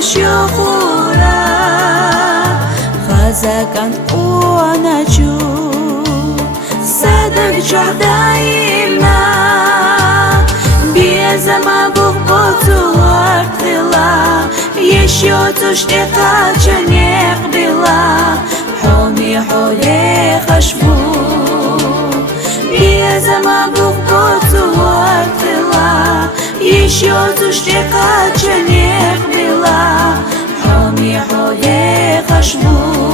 شخورا خزكان قوانا جو صدق جهدايمنا بيزما بغبطو وقتلا يشيوتوش إقاجنيق بلا حومي حولي خشبو بيزما بغبطو وقتلا يشيوتوش إقاجنيق بلا حومي حولي خشبو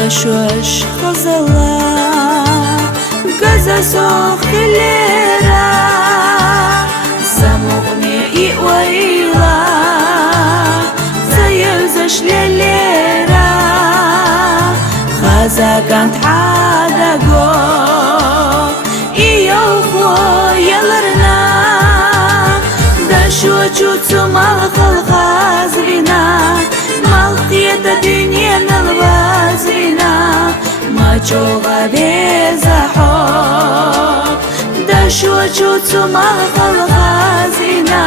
Дашуаш хазала газа сохилера самогне и уайла заявзаш лелера хаза кант хадаго и йохо яларна дашуачу цумал халхазрина малхиета дюньена ماچوغا بزحوب دشوچو تمغ الغازنا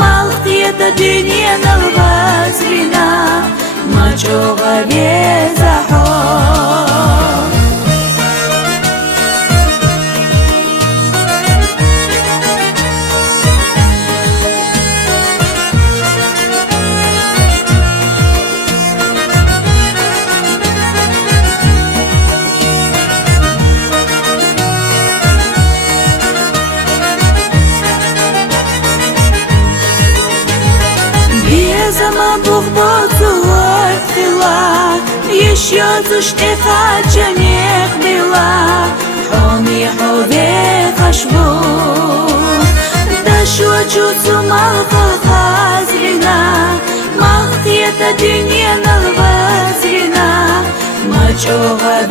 مالقية الدنيا الغازنا ماچوغا بزحوب زما بغبطو وقتلا يشيوتوش إقاجنيق بلا حومي حوذي خشبو دشوچو تمغ الخازرنا مغطية الدنيا الغازرنا ماچوغا